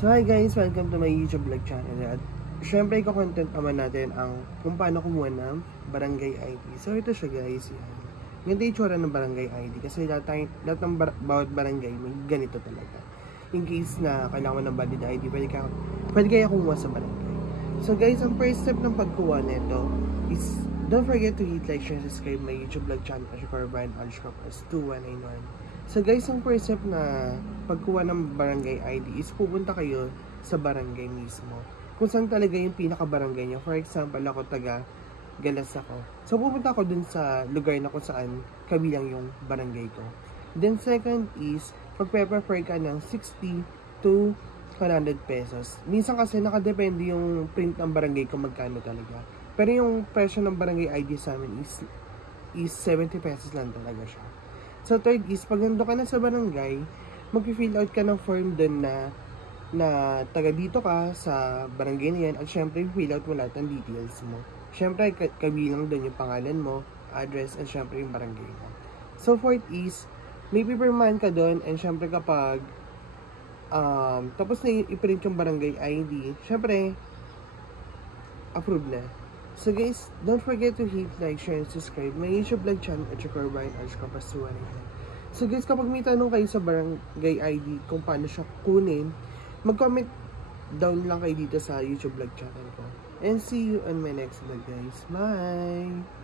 So hi guys, welcome to my YouTube vlog channel. At syempre i-content naman natin ang kung paano kumuha ng barangay ID. So ito siya guys, yan. Ganito yung tsura ng barangay ID kasi lahat ng bawat barangay may ganito talaga. In case na kailangan mo ng valid ID, pwede kaya kumuha sa barangay. So guys, ang first step ng pagkuha nito is don't forget to hit like, share, subscribe my YouTube vlog channel @Brian_2191. So guys, ang first step na pagkuha ng barangay ID is pupunta kayo sa barangay mismo. Kung saan talaga yung pinaka-barangay nyo. For example, ako taga Galas ako. So pupunta ako dun sa lugar na kung saan kabilang yung barangay ko. Then second is, magpe-prefer ka ng 60 to 100 pesos. Minsan kasi nakadepende yung print ng barangay ko magkano talaga. Pero yung presyo ng barangay ID sa amin is 70 pesos lang talaga siya. So third is, pag nandun ka na sa barangay, mag-fill out ka ng form dun na taga dito ka sa barangay na yan. At syempre, fill out mo lahat ng details mo. Syempre, kabilang dun yung pangalan mo, address, and syempre yung barangay mo. So fourth is, may paperman ka dun. And syempre kapag tapos na i-print yung barangay ID, syempre, approve na. So guys, don't forget to hit like, share, and subscribe my YouTube vlog channel @Brian_2191. So guys, kapag may tanong kayo sa barangay ID kung paano siya kunin, mag-comment down lang kayo dito sa YouTube vlog channel ko. And see you on my next vlog guys. Bye!